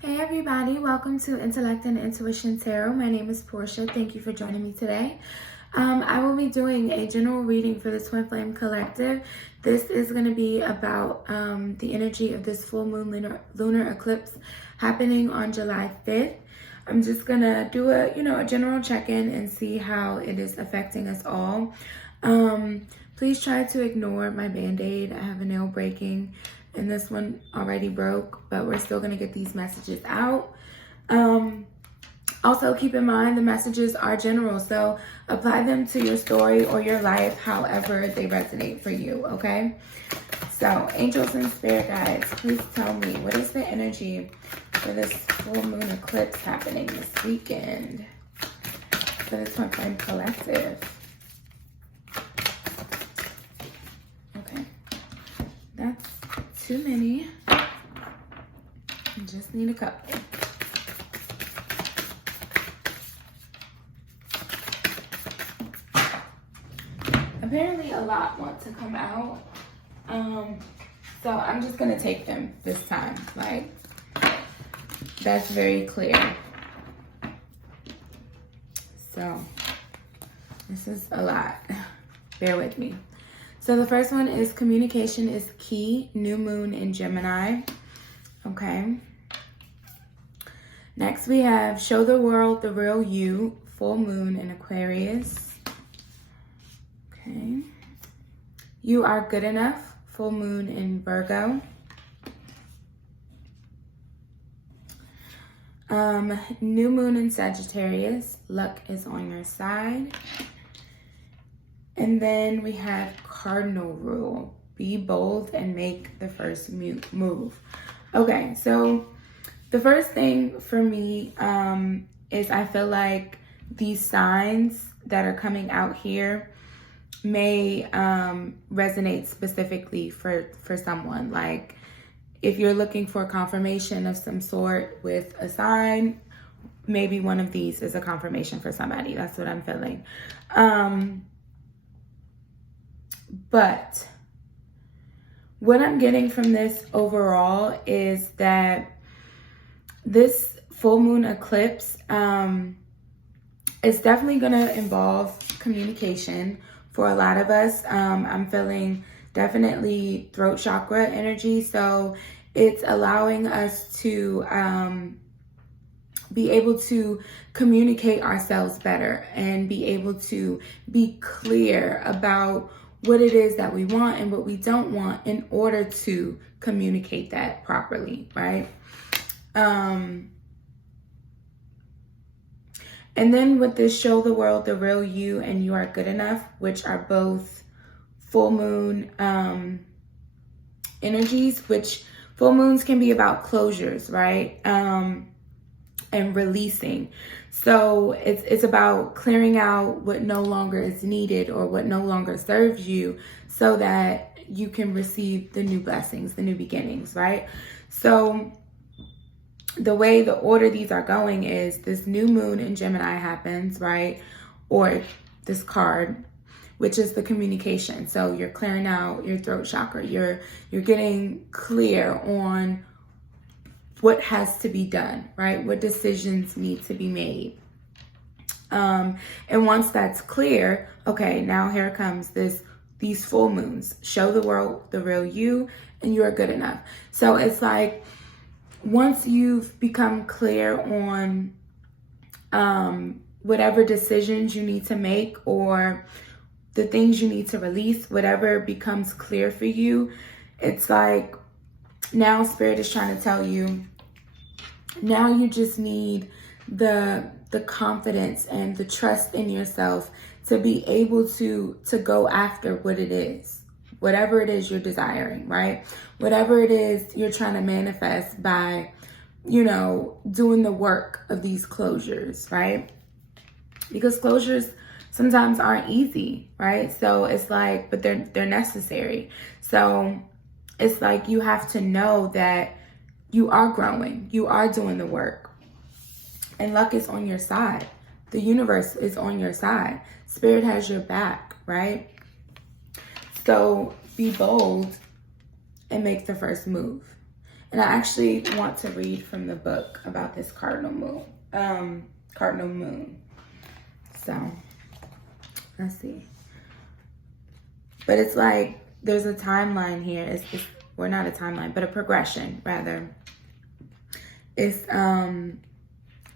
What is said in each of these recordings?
Hey everybody, welcome to Intellect and Intuition Tarot. My name is Portia. Thank you for joining me today. I will be doing a general reading for the Twin Flame Collective. This is going to be about the energy of this full moon lunar eclipse happening on July 5th. I'm just going to do a general check-in and see how it is affecting us all. Please try to ignore my band-aid. I have a nail breaking and this one already broke, but we're still going to get these messages out. Also, keep in mind the messages are general, so apply them to your story or your life however they resonate for you, okay? So, angels and spirit guides, please tell me, what is the energy for this full moon eclipse happening this weekend for the Twin Flame Collective? Okay, that's too many. You just need a couple. Apparently a lot want to come out. So I'm just gonna take them this time. Like, that's very clear. So this is a lot. Bear with me. So the first one is communication is key, new moon in Gemini. Okay. Next we have show the world the real you, full moon in Aquarius. Okay. You are good enough, full moon in Virgo. New moon in Sagittarius, luck is on your side. And then we have cardinal rule, be bold and make the first move. Okay, so the first thing for me is I feel like these signs that are coming out here may resonate specifically for someone. Like if you're looking for confirmation of some sort with a sign, maybe one of these is a confirmation for somebody. That's what I'm feeling. But what I'm getting from this overall is that this full moon eclipse is definitely going to involve communication for a lot of us. I'm feeling definitely throat chakra energy. So it's allowing us to be able to communicate ourselves better and be able to be clear about what it is that we want and what we don't want in order to communicate that properly, right? And then with this show the world the real you and you are good enough, which are both full moon energies, which full moons can be about closures, right? And releasing. So it's about clearing out what no longer is needed or what no longer serves you so that you can receive the new blessings, the new beginnings, right? So the way the order these are going is this new moon in Gemini happens, right? Or this card, which is the communication. So you're clearing out your throat chakra. You're getting clear on what has to be done, right? What decisions need to be made. And once that's clear, okay, now here comes these full moons. Show the world the real you and you are good enough. So it's like, once you've become clear on whatever decisions you need to make or the things you need to release, whatever becomes clear for you, it's like, now Spirit is trying to tell you, now you just need the confidence and the trust in yourself to be able to go after what it is, whatever it is you're desiring, right? Whatever it is you're trying to manifest by, doing the work of these closures, right? Because closures sometimes aren't easy, right? So it's like, but they're necessary. So it's like you have to know that you are growing, you are doing the work, and luck is on your side. The universe is on your side. Spirit has your back, right? So be bold and make the first move. And I actually want to read from the book about this cardinal moon. So let's see. But it's like there's a timeline here. Well, not a timeline, but a progression rather. It's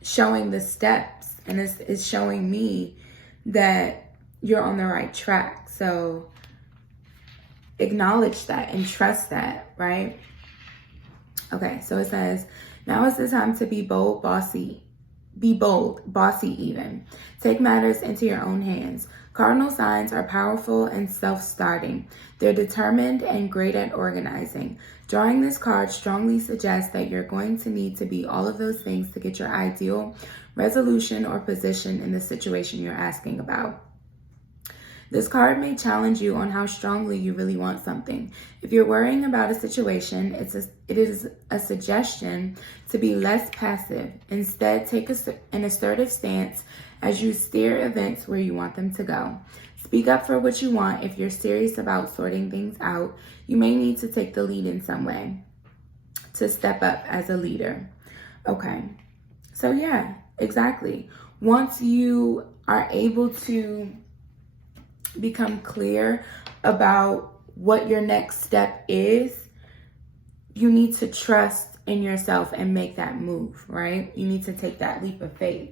showing the steps, and it's showing me that you're on the right track. So acknowledge that and trust that, right? Okay, so it says, now is the time to be bold, bossy even. Take matters into your own hands. Cardinal signs are powerful and self-starting. They're determined and great at organizing. Drawing this card strongly suggests that you're going to need to be all of those things to get your ideal resolution or position in the situation you're asking about. This card may challenge you on how strongly you really want something. If you're worrying about a situation, it is a suggestion to be less passive. Instead, take an assertive stance as you steer events where you want them to go. Speak up for what you want. If you're serious about sorting things out, you may need to take the lead in some way to step up as a leader. Okay, so yeah, exactly. Once you are able to become clear about what your next step is, you need to trust in yourself and make that move, right? You need to take that leap of faith.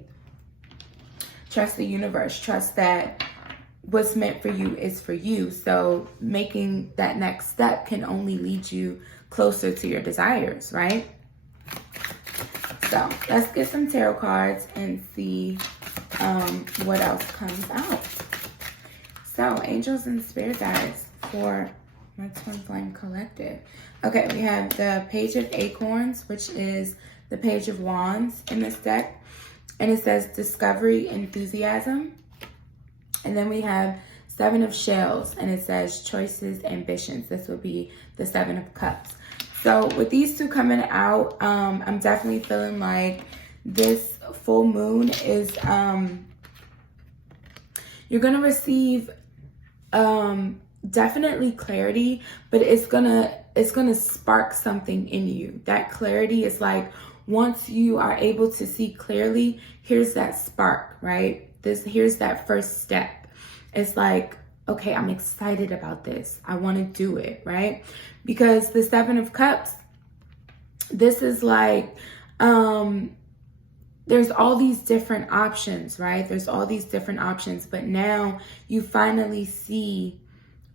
Trust the universe. Trust that what's meant for you is for you. So making that next step can only lead you closer to your desires, right? So let's get some tarot cards and see what else comes out. So, angels and spirit guides for my Twin Flame Collective. Okay, we have the Page of Acorns, which is the Page of Wands in this deck. And it says discovery, enthusiasm. And then we have Seven of Shells, and it says choices, ambitions. This would be the Seven of Cups. So with these two coming out, I'm definitely feeling like this full moon is, you're going to receive definitely clarity, but it's gonna spark something in you. That clarity is like, once you are able to see clearly, here's that spark, right? Here's that first step. It's like, okay, I'm excited about this. I want to do it, right? Because the Seven of Cups, this is like, there's all these different options, right? There's all these different options, but now you finally see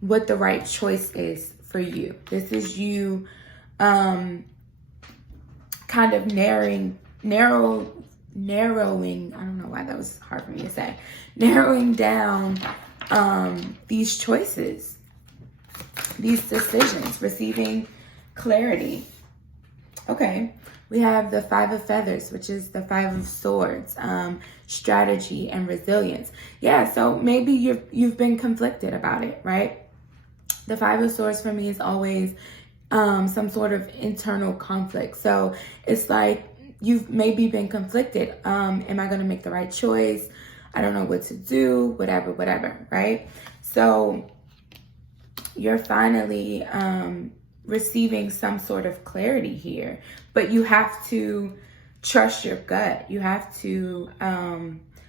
what the right choice is for you. This is you kind of narrowing, I don't know why that was hard for me to say, narrowing down these choices, these decisions, receiving clarity. Okay. We have the Five of Feathers, which is the Five of Swords, strategy and resilience. Yeah, so maybe you've been conflicted about it, right? The Five of Swords for me is always some sort of internal conflict. So it's like you've maybe been conflicted. Am I going to make the right choice? I don't know what to do, whatever, right? So you're finally receiving some sort of clarity here, but you have to trust your gut. You have to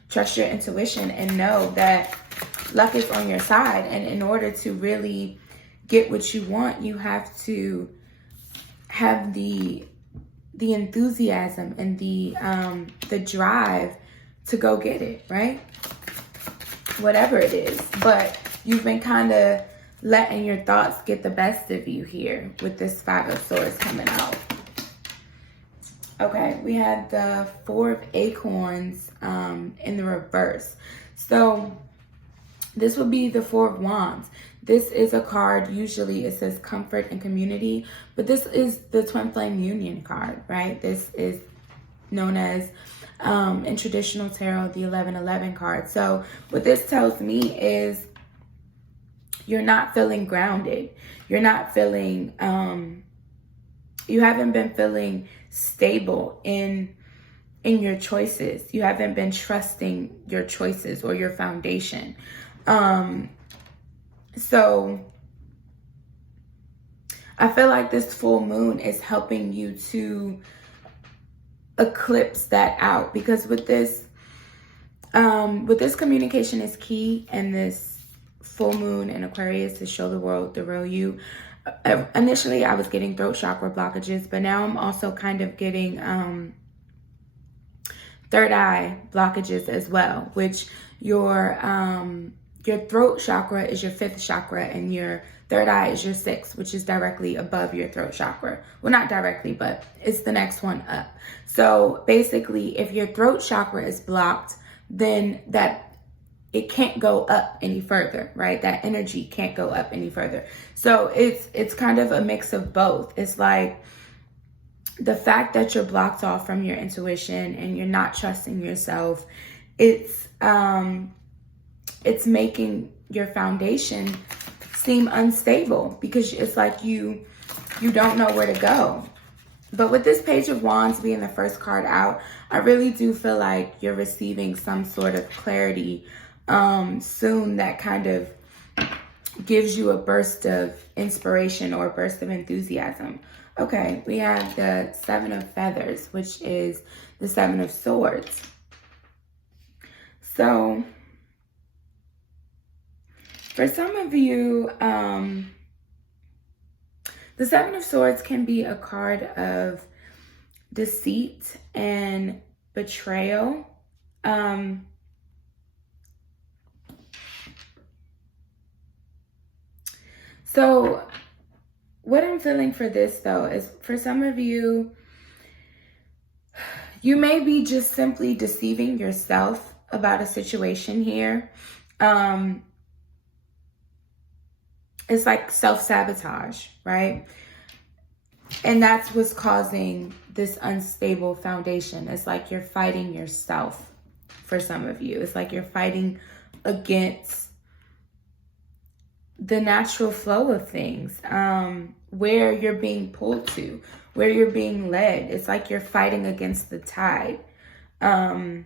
trust your intuition and know that luck is on your side. And in order to really get what you want, you have to have the enthusiasm and the drive to go get it, right? Whatever it is. But you've been kind of letting your thoughts get the best of you here with this Five of Swords coming out. Okay, we had the Four of Acorns in the reverse. So this would be the Four of Wands. This is a card, usually it says comfort and community, but this is the Twin Flame Union card, right? This is known as, in traditional tarot, the 1111 card. So what this tells me is you're not feeling grounded. You're not feeling, you haven't been feeling stable in your choices. You haven't been trusting your choices or your foundation. So I feel like this full moon is helping you to eclipse that out, because with this communication is key, and this full moon in Aquarius to show the world the real you. Initially, I was getting throat chakra blockages, but now I'm also kind of getting third eye blockages as well, which your throat chakra is your 5th chakra, and your third eye is your 6th, which is directly above your throat chakra. Well, not directly, but it's the next one up. So basically, if your throat chakra is blocked, then it can't go up any further, right? That energy can't go up any further. So it's kind of a mix of both. It's like the fact that you're blocked off from your intuition and you're not trusting yourself, it's making your foundation seem unstable, because it's like you don't know where to go. But with this Page of Wands being the first card out, I really do feel like you're receiving some sort of clarity soon that kind of gives you a burst of inspiration or a burst of enthusiasm. Okay, we have the 7 of Feathers, which is the 7 of Swords. So for some of you, the 7 of Swords can be a card of deceit and betrayal. So what I'm feeling for this, though, is for some of you, you may be just simply deceiving yourself about a situation here. It's like self-sabotage, right? And that's what's causing this unstable foundation. It's like you're fighting yourself for some of you. It's like you're fighting against the natural flow of things, where you're being pulled to, where you're being led. It's like you're fighting against the tide. Let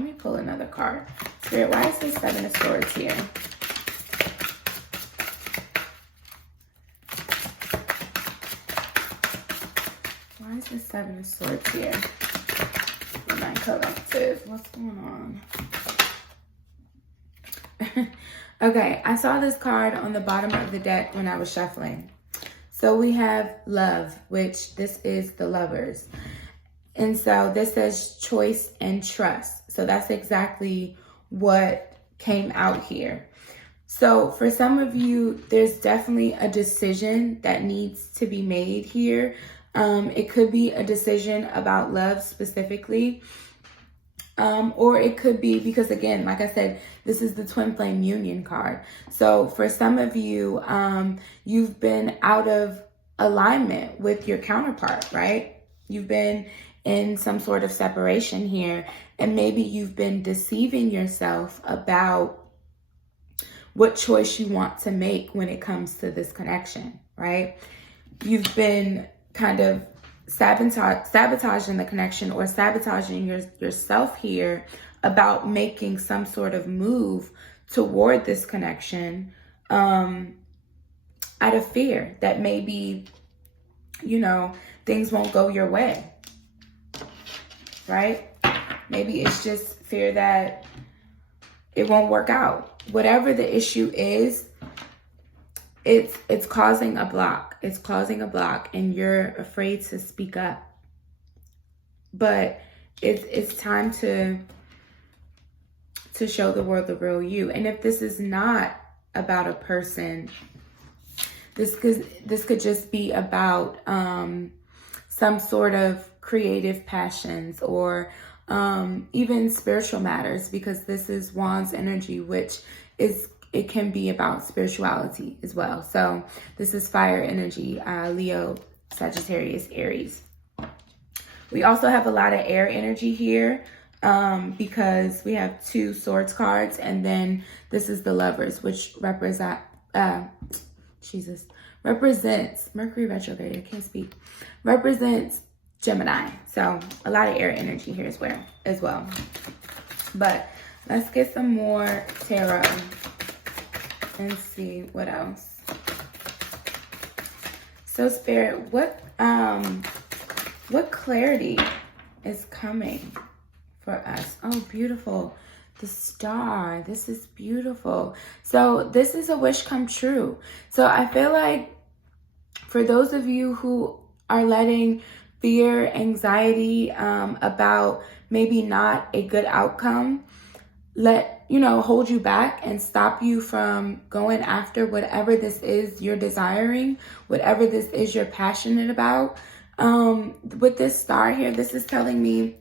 me pull another card. Spirit, why is this 7 of Swords here? Why is this 7 of Swords here? My collective, what's going on? Okay, I saw this card on the bottom of the deck when I was shuffling. So we have love, which this is the Lovers. And so this says choice and trust. So that's exactly what came out here. So for some of you, there's definitely a decision that needs to be made here. It could be a decision about love specifically. Or it could be because, again, like I said, this is the twin flame union card. So for some of you, you've been out of alignment with your counterpart, right? You've been in some sort of separation here, and maybe you've been deceiving yourself about what choice you want to make when it comes to this connection, right? You've been kind of sabotaging the connection, or sabotaging yourself here about making some sort of move toward this connection out of fear that maybe, things won't go your way, right? Maybe it's just fear that it won't work out. Whatever the issue is, it's causing a block. It's causing a block, and you're afraid to speak up. But it's time to show the world the real you. And if this is not about a person, this could just be about some sort of creative passions, or even spiritual matters, because this is Wands energy, which it can be about spirituality as well. So this is fire energy, Leo, Sagittarius, Aries. We also have a lot of air energy here, because we have 2 swords cards, and then this is the Lovers, which represents Mercury retrograde. I can't speak. Represents Gemini. So a lot of air energy here as well. But let's get some more tarot. And see what else. So Spirit, what clarity is coming for us? Oh, beautiful. The star. This is beautiful. So this is a wish come true. So I feel like for those of you who are letting fear, anxiety about maybe not a good outcome, hold you back and stop you from going after whatever this is you're desiring, whatever this is you're passionate about. With this star here, this is telling me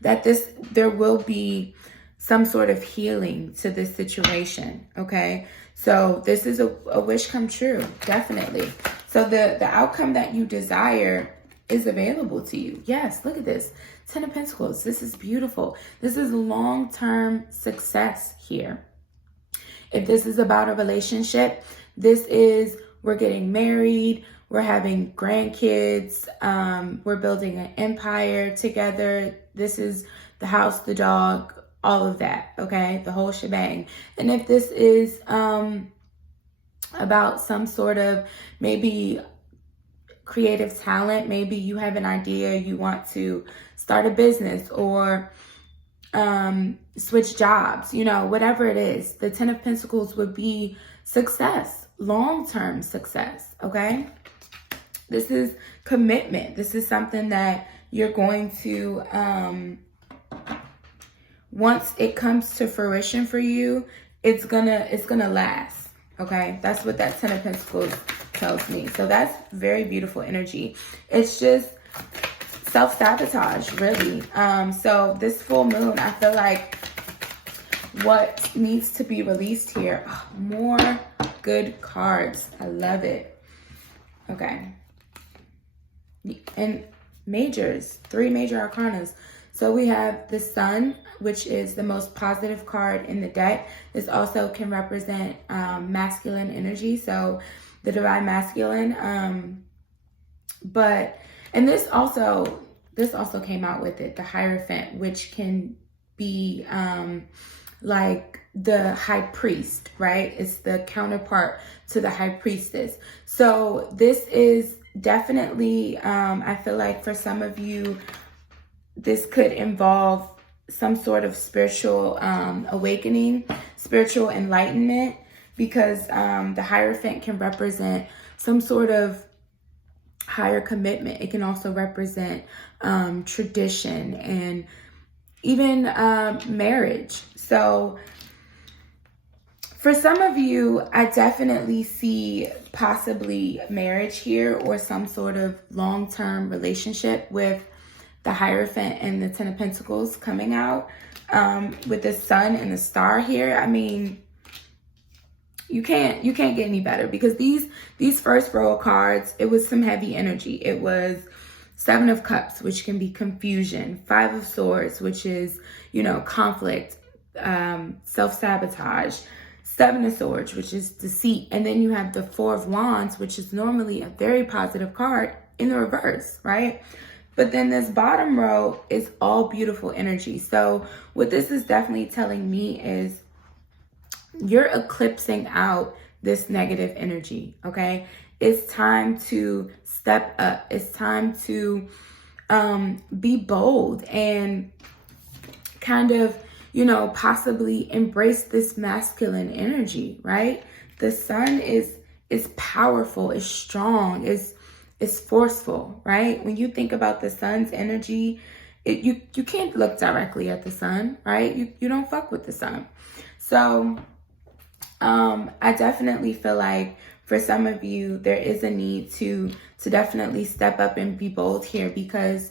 that there will be some sort of healing to this situation, okay? So this is a wish come true, definitely. So the outcome that you desire is available to you. Yes, look at this. 10 of Pentacles. This is beautiful. This is long-term success here. If this is about a relationship, this is we're getting married, we're having grandkids, we're building an empire together. This is the house, the dog, all of that, okay? The whole shebang. And if this is about some sort of maybe creative talent, maybe you have an idea, you want to start a business or switch jobs, whatever it is, the 10 of Pentacles would be success, long-term success, okay? This is commitment. This is something that you're going to, once it comes to fruition for you, it's gonna last, okay? That's what that 10 of Pentacles tells me. So that's very beautiful energy. It's just self-sabotage, really. So this full moon, I feel like what needs to be released here, more good cards. I love it. Okay. And majors, 3 major arcanas. So we have the Sun, which is the most positive card in the deck. This also can represent masculine energy, so the divine masculine. And this also came out with it, the Hierophant, which can be like the high priest, right? It's the counterpart to the high priestess. So this is definitely, I feel like for some of you, this could involve some sort of spiritual awakening, spiritual enlightenment, because the Hierophant can represent some sort of higher commitment. It can also represent tradition and even marriage. So for some of you, I definitely see possibly marriage here or some sort of long-term relationship with the Hierophant and the 10 of Pentacles coming out. With the Sun and the star here, I mean, you can't get any better, because these first row of cards, it was some heavy energy. It was 7 of Cups, which can be confusion, 5 of Swords, which is, conflict, self-sabotage, 7 of Swords, which is deceit, and then you have the 4 of Wands, which is normally a very positive card, in the reverse, right? But then this bottom row is all beautiful energy. So what this is definitely telling me is you're eclipsing out this negative energy, okay? It's time to step up. It's time to be bold and kind of, possibly embrace this masculine energy, right? The Sun is powerful, is strong, is forceful, right? When you think about the Sun's energy, you can't look directly at the Sun, right? You don't fuck with the Sun. So I definitely feel like for some of you, there is a need to definitely step up and be bold here, because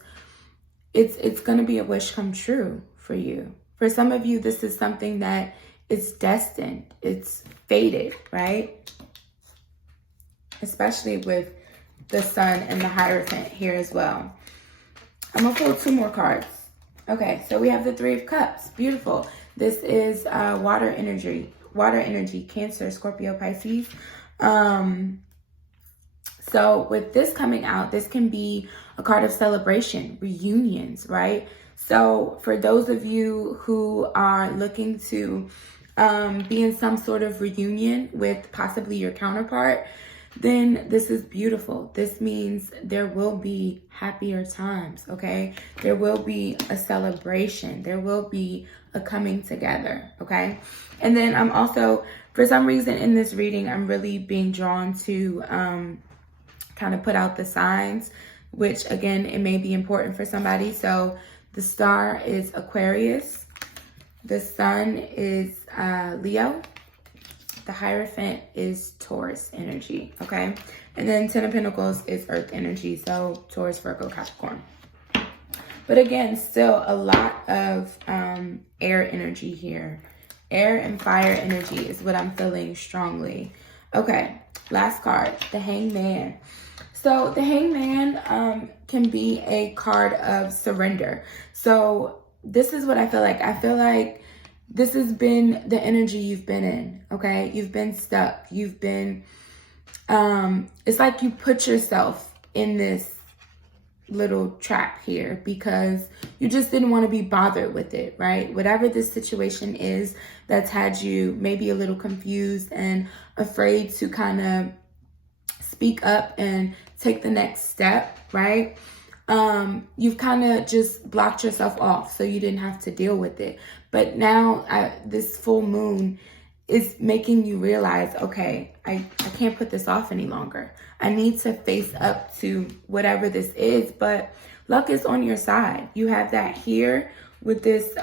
it's going to be a wish come true for you. For some of you, this is something that is destined. It's fated, right? Especially with the Sun and the Hierophant here as well. I'm going to pull 2 more cards. Okay, so we have the 3 of Cups. Beautiful. This is water energy, Cancer, Scorpio, Pisces. So with this coming out, this can be a card of celebration, reunions, right? So for those of you who are looking to be in some sort of reunion with possibly your counterpart, then this is beautiful. This means there will be happier times, okay? There will be a celebration. There will be a coming together, okay? And then I'm also, for some reason in this reading, I'm really being drawn to kind of put out the signs, which again, it may be important for somebody. So the star is Aquarius. The sun is Leo. The Hierophant is Taurus energy, okay? And then Ten of Pentacles is Earth energy, so Taurus, Virgo, Capricorn. But again, still a lot of air energy here. Air and fire energy is what I'm feeling strongly. Okay, last card, the Hangman. So the Hangman can be a card of surrender. So this is what I feel like. I feel like this has been the energy you've been in, okay? You've been stuck. You've been, it's like you put yourself in this little trap here because you just didn't want to be bothered with it, right? Whatever this situation is that's had you maybe a little confused and afraid to kind of speak up and take the next step, right? You've kind of just blocked yourself off so you didn't have to deal with it. But now this full moon is making you realize, okay, I can't put this off any longer. I need to face up to whatever this is, but luck is on your side. You have that here with this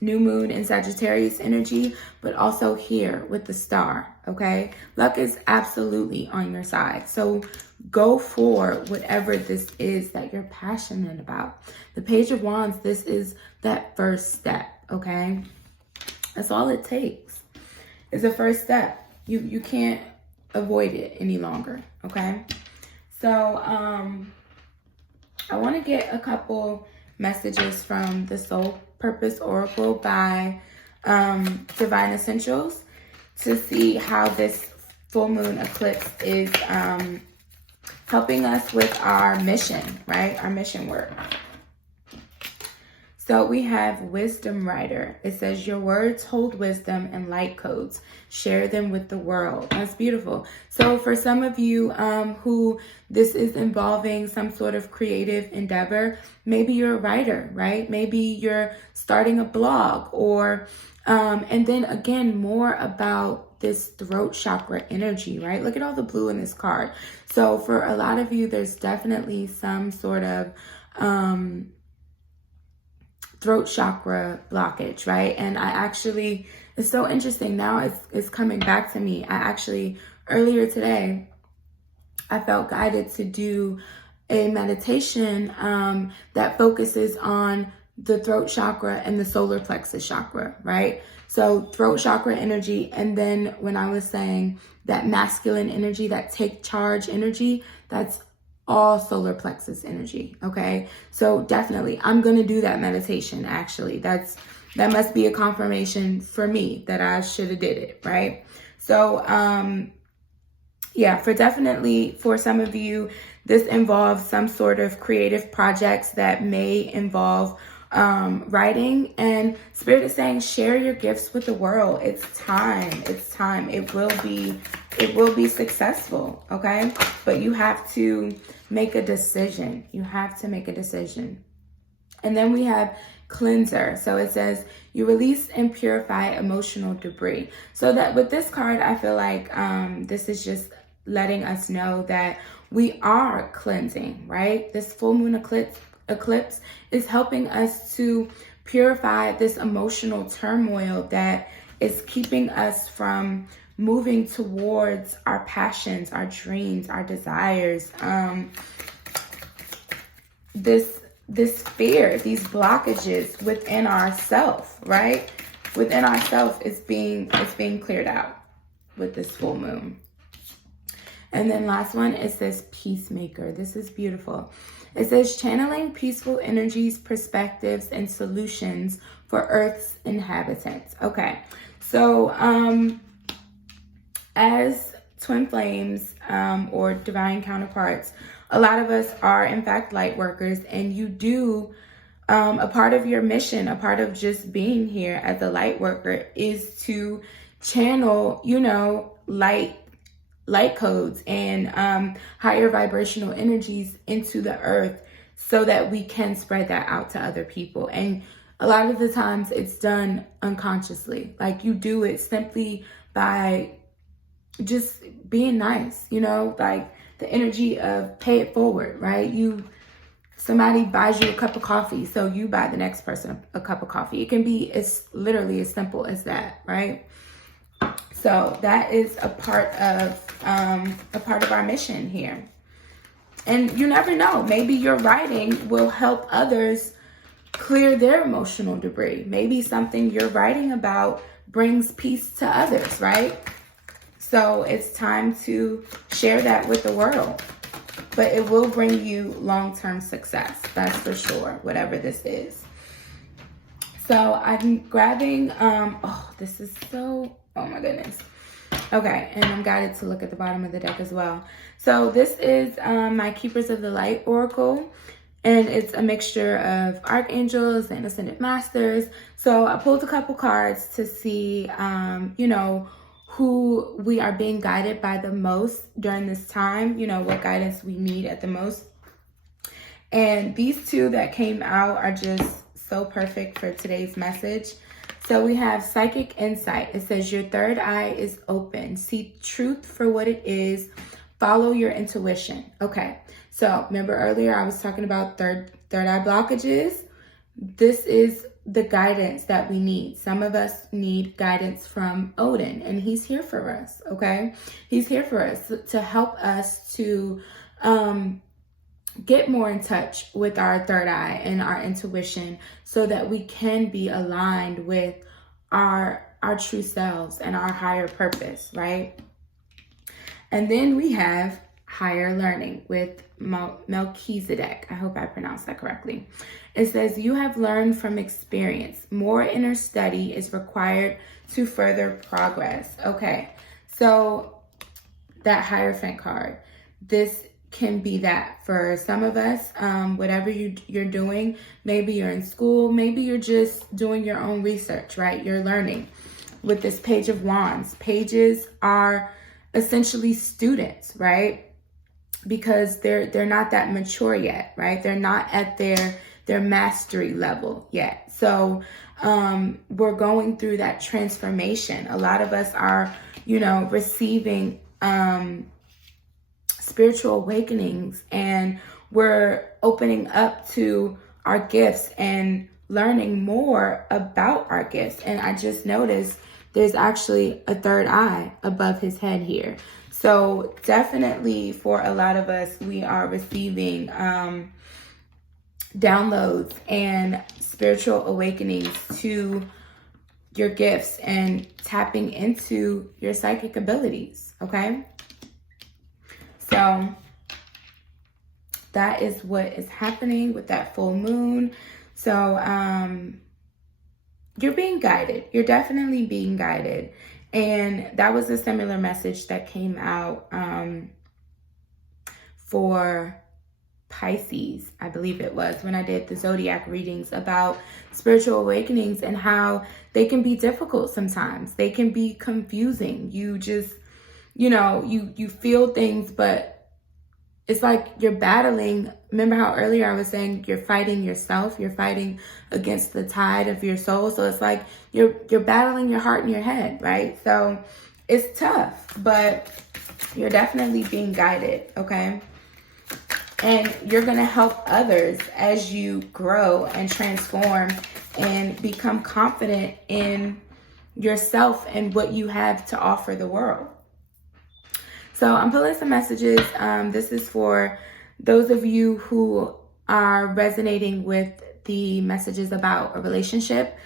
new moon in Sagittarius energy, but also here with the star, okay? Luck is absolutely on your side. So go for whatever this is that you're passionate about. The Page of Wands, this is that first step, okay? That's all it takes. It's a first step. You can't avoid it any longer, okay? So I want to get a couple messages from the Soul Purpose Oracle by Divine Essentials to see how this full moon eclipse is helping us with our mission, right? Our mission work. So we have Wisdom Writer. It says, your words hold wisdom and light codes. Share them with the world. That's beautiful. So for some of you who this is involving some sort of creative endeavor, maybe you're a writer, right? Maybe you're starting a blog or, and then again, more about this throat chakra energy, right? Look at all the blue in this card. So for a lot of you, there's definitely some sort of, throat chakra blockage, right? And I actually, it's so interesting now, it's coming back to me. I actually, earlier today, I felt guided to do a meditation that focuses on the throat chakra and the solar plexus chakra, right? So throat chakra energy, and then when I was saying that masculine energy, that take charge energy, that's all solar plexus energy, okay? So definitely, I'm gonna do that meditation, actually. That must be a confirmation for me that I should have did it, right? So, yeah, for some of you, this involves some sort of creative projects that may involve writing, and Spirit is saying, share your gifts with the world. It's time. It will be successful, okay? But you have to make a decision. And then we have Cleanser. So it says, you release and purify emotional debris. So that with this card, I feel like this is just letting us know that we are cleansing, right? This full moon eclipse is helping us to purify this emotional turmoil that is keeping us from moving towards our passions, our dreams, our desires. This fear, these blockages within ourself, right? Within ourself is being cleared out with this full moon. And then last one is this Peacemaker. This is beautiful. It says, channeling peaceful energies, perspectives, and solutions for Earth's inhabitants. Okay, so as twin flames or divine counterparts, a lot of us are in fact light workers, and you do A part of your mission, a part of just being here as a light worker is to channel, light codes and higher vibrational energies into the earth so that we can spread that out to other people. And a lot of the times it's done unconsciously. Like, you do it simply by just being nice, like the energy of pay it forward, right? Somebody buys you a cup of coffee, so you buy the next person a cup of coffee. It can be literally as simple as that, right? So that is a part of our mission here. And you never know, maybe your writing will help others clear their emotional debris. Maybe something you're writing about brings peace to others, right? So it's time to share that with the world. But it will bring you long-term success, that's for sure, whatever this is. So I'm grabbing, this is so, oh my goodness. Okay, and I'm guided to look at the bottom of the deck as well. So this is my Keepers of the Light Oracle, and it's a mixture of archangels and ascended masters. So I pulled a couple cards to see, who we are being guided by the most during this time, what guidance we need at the most. And these two that came out are just so perfect for today's message. So we have Psychic Insight. It says, your third eye is open. See truth for what it is. Follow your intuition. Okay, so remember earlier I was talking about third eye blockages. This is the guidance that we need. Some of us need guidance from Odin, and he's here for us, okay? He's here for us to help us to get more in touch with our third eye and our intuition so that we can be aligned with our true selves and our higher purpose, right? And then we have Higher Learning with Melchizedek. I hope I pronounced that correctly. It says, you have learned from experience. More inner study is required to further progress. Okay, so that Hierophant card, this can be that for some of us. Whatever you're doing, maybe you're in school, maybe you're just doing your own research, right? You're learning. With this Page of Wands, pages are essentially students, right? Because they're not that mature yet, right? They're not at their mastery level yet. So we're going through that transformation. A lot of us are, receiving spiritual awakenings, and we're opening up to our gifts and learning more about our gifts. And I just noticed there's actually a third eye above his head here. So definitely for a lot of us, we are receiving downloads and spiritual awakenings to your gifts and tapping into your psychic abilities, okay? So that is what is happening with that full moon. So you're being guided. You're definitely being guided. And that was a similar message that came out for Pisces, I believe it was, when I did the zodiac readings about spiritual awakenings and how they can be difficult sometimes. They can be confusing. You just, you feel things, but it's like you're battling. Remember how earlier I was saying you're fighting yourself, you're fighting against the tide of your soul. So it's like you're battling your heart and your head, right? So it's tough, but you're definitely being guided, okay? And you're going to help others as you grow and transform and become confident in yourself and what you have to offer the world. So I'm pulling some messages. This is for those of you who are resonating with the messages about a relationship.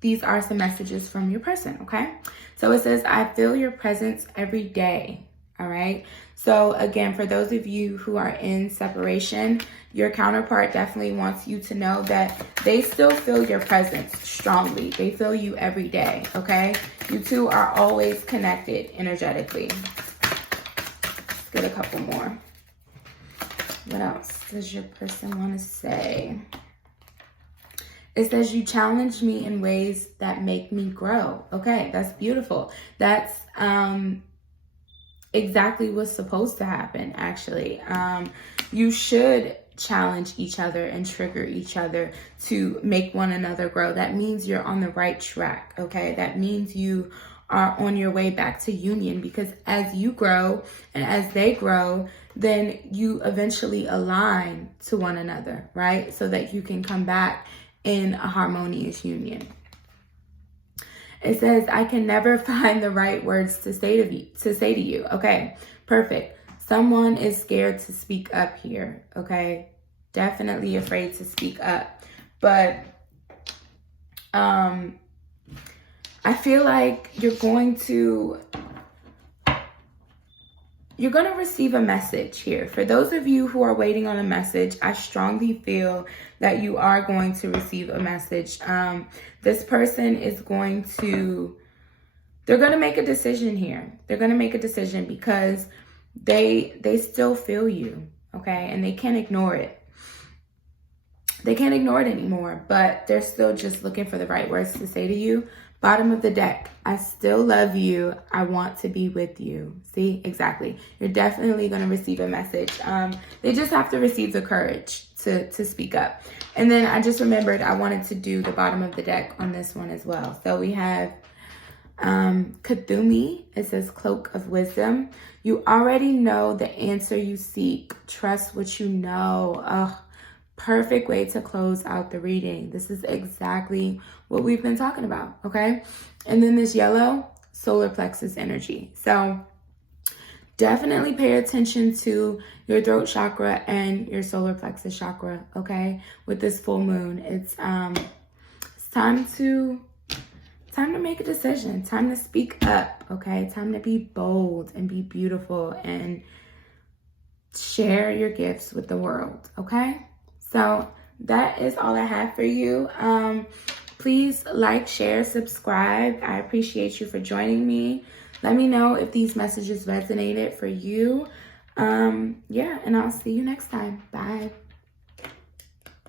These are some messages from your person, okay? So it says, I feel your presence every day, all right? So again, for those of you who are in separation, your counterpart definitely wants you to know that they still feel your presence strongly. They feel you every day, okay? You two are always connected energetically. Let's get a couple more. What else does your person want to say? It says you challenge me in ways that make me grow. Okay, that's beautiful. That's exactly what's supposed to happen, actually. You should challenge each other and trigger each other to make one another grow. That means you're on the right track, okay? That means you are on your way back to union, because as you grow and as they grow, then you eventually align to one another, right? So that you can come back in a harmonious union. It says, I can never find the right words to say to you. Okay, perfect. Someone is scared to speak up here, okay? Definitely afraid to speak up. But I feel like you're going to receive a message here. For those of you who are waiting on a message, I strongly feel that you are going to receive a message. This person is they're going to make a decision here. They're going to make a decision because they still feel you, okay? And they can't ignore it. They can't ignore it anymore, but they're still just looking for the right words to say to you. Bottom of the deck, I still love you. I want to be with you. See, exactly. You're definitely going to receive a message. They just have to receive the courage to speak up. And then I just remembered I wanted to do the bottom of the deck on this one as well. So we have Kathumi. It says Cloak of Wisdom. You already know the answer you seek. Trust what you know. Ugh. Perfect way to close out the reading. This is exactly what we've been talking about, okay? And then this yellow, solar plexus energy. So definitely pay attention to your throat chakra and your solar plexus chakra, okay? With this full moon, it's time to make a decision, time to speak up, okay? Time to be bold and be beautiful and share your gifts with the world, okay? So that is all I have for you. Please like, share, subscribe. I appreciate you for joining me. Let me know if these messages resonated for you. Yeah, and I'll see you next time. Bye.